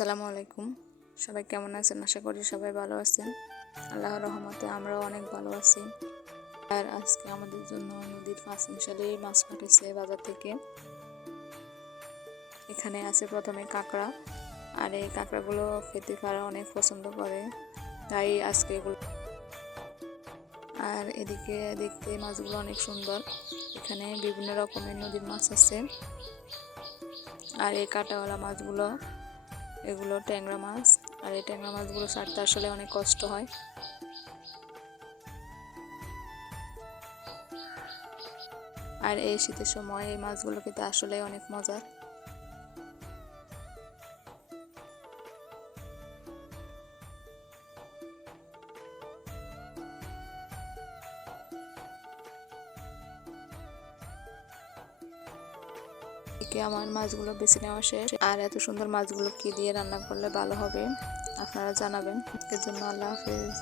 আসসালামু আলাইকুম। সবাই কেমন আছেন? আশা করি সবাই ভালো আছেন। আল্লাহর রহমতে আমরাও অনেক ভালো আছি। আর আজকে আমাদের জন্য নদীর পাঁচ মিশালি মাছ পাঠিয়েছে বাজার থেকে। এখানে আছে প্রথমে কাঁকড়া, আর এই কাঁকড়াগুলো খেতে কারা অনেক পছন্দ করে, তাই আজকে এগুলো। আর এদিকে দেখতে মাছগুলো অনেক সুন্দর। এখানে বিভিন্ন রকমের নদীর মাছ আছে। আর এই কাঁটাওয়ালা মাছগুলো, এগুলো ট্যাংরা মাছ। আর এই ট্যাংরা মাছগুলো ছাড়তে আসলে অনেক কষ্ট হয়। আর এই শীতের সময় এই মাছগুলো খেতে আসলে অনেক মজার। আমার মাছগুলো বেছে নেওয়া শেষ। আর এত সুন্দর মাছগুলো কি দিয়ে রান্না করলে ভালো হবে আপনারা জানাবেন। এর জন্য আল্লাহ হাফেজ।